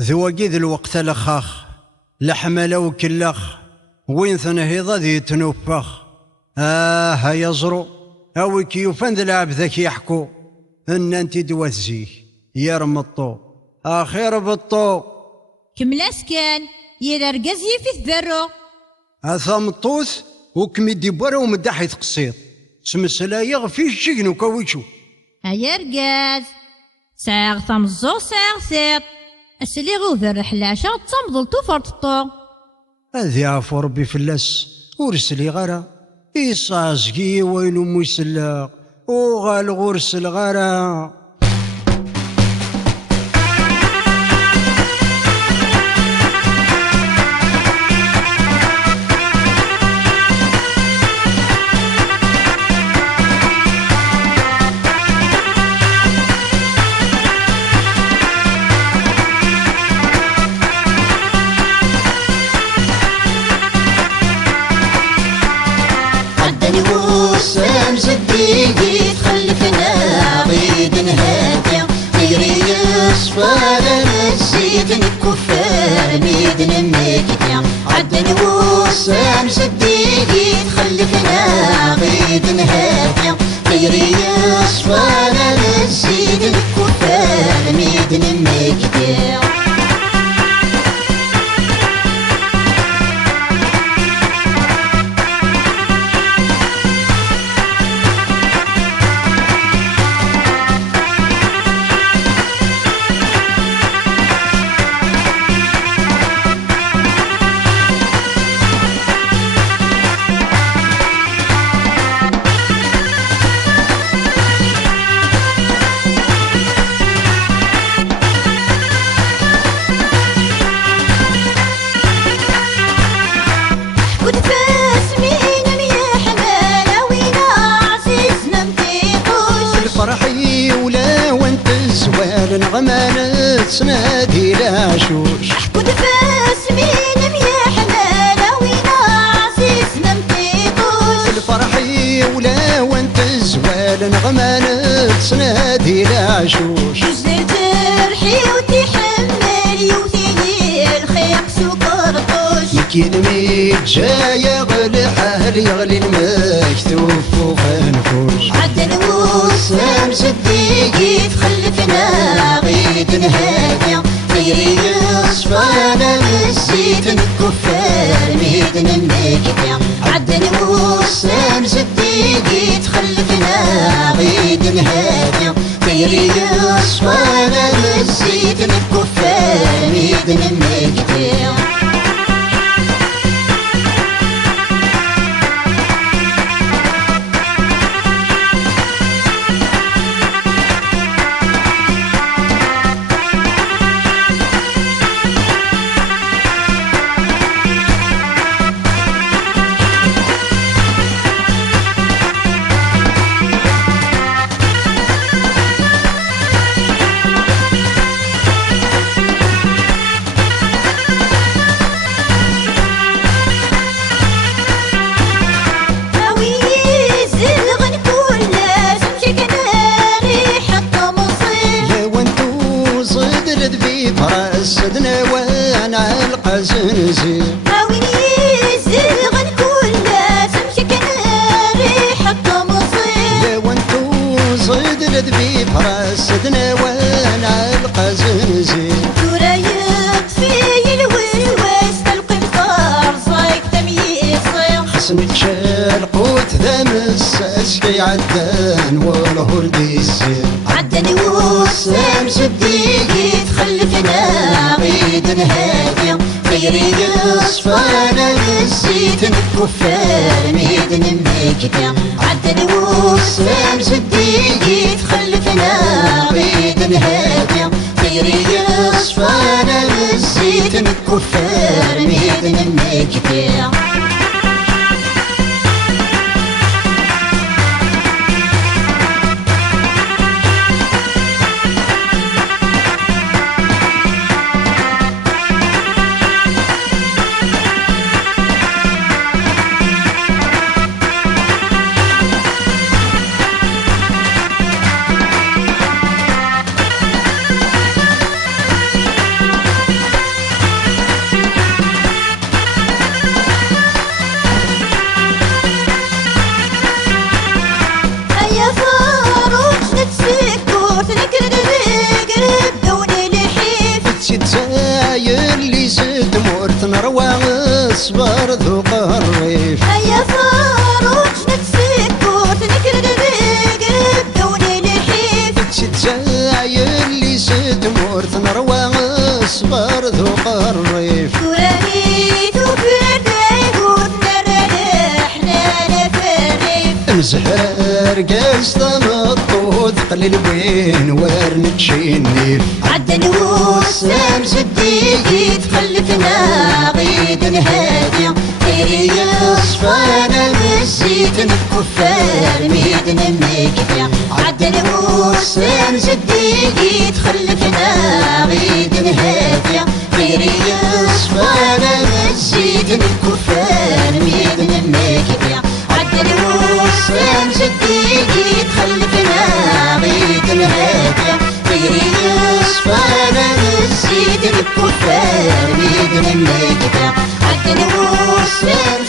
ذوقي ذي الوقت الأخاخ لحملة وكلاخ وين ثنهيضة ذي تنوفخ. يزرو أوي كيوفان ذي العب ذاك يحكو ان انت دوزيه يا رمطو اخير بطو كملاس كان يا رقازي في ثبرو اثمطوث وكميدي بورا ومدحي تقصير سمسلايغ في الشجن وكويشو يا رقاز ساغ ثمزو ساغ سيط اسلي غوذر الرحلاشة تصمضل توفرططو هذي عفو ربي فلاس ورسلي غرا إيصازكي ويلو ميسلاغ وغال غرس الغرا. وسام زديدي تخلفنا غيد نهاتي غيري يصفى لنزيد الكفار ميدن النكتة عدن وسام زديدي تخلفنا غيد نهاتي غيري يصفى لنزيد الكفار ميدن النكتة. فرحي ولا وانت الزوال نغمانة تنادي لاشوش ودفاس مين يا حمالة وينا عزيزنا متيقوش الفرحي ولا وانت الزوال نغمانة تنادي لاشوش جزر ترحي وتحمل يوثي الخيق سكرطوش يكيدمي جاية غلي حالي يغلي المكتوف وخنفوش عدن وسام صديقي تخلفنا غيد نهاية خيري يصفانا نسيت الكفار ميدن النكتة عدن وسام صديقي تخلفنا غيد نهاية خيري يصفانا نسيت الكفار ميدن النكتة. فرسدنا وانا القزنزي هاوين يزل غنكون لازم شكنا ريحة مصير يا وانتو صيد الذبي فرسدنا وانا القزنزي دورا يطفي الوسواس القنطار صايق تمييصي حسن تشال قوت ذا مساس كي عدان والهردي الزين عدن وسام صديقي تخلفنا غيد نهاية خيري يصفانا نسيت الكفار ميدن النكتة عدن وسام صديقي تخلفنا غيد نهاية خيري يصفانا نسيت الكفار ميدن النكتة. تزايل اللي زد مورت نروى صبر ذو قريف هيا فاروج نتسكوت نكرد رقب دوني الحيف تزايل اللي زد مورت نروى صبر ذو قريف وراني توفر دايقوت نرى احنا نفريف مزهر قصد الطود قليل وين ورنك شينيف عدن وسام جديد خلفنا غيد هادية خيري صفانا مسيت الكفار ميدنا النكفية عدن وسام جديد خلفنا غيد هادية خيري صفانا مسيت الكفار ميدنا النكفية عدن وسام جديد خلفنا غيد هادية خيري صفانا مسيت الكفار ميدنا النكفية عدن وسام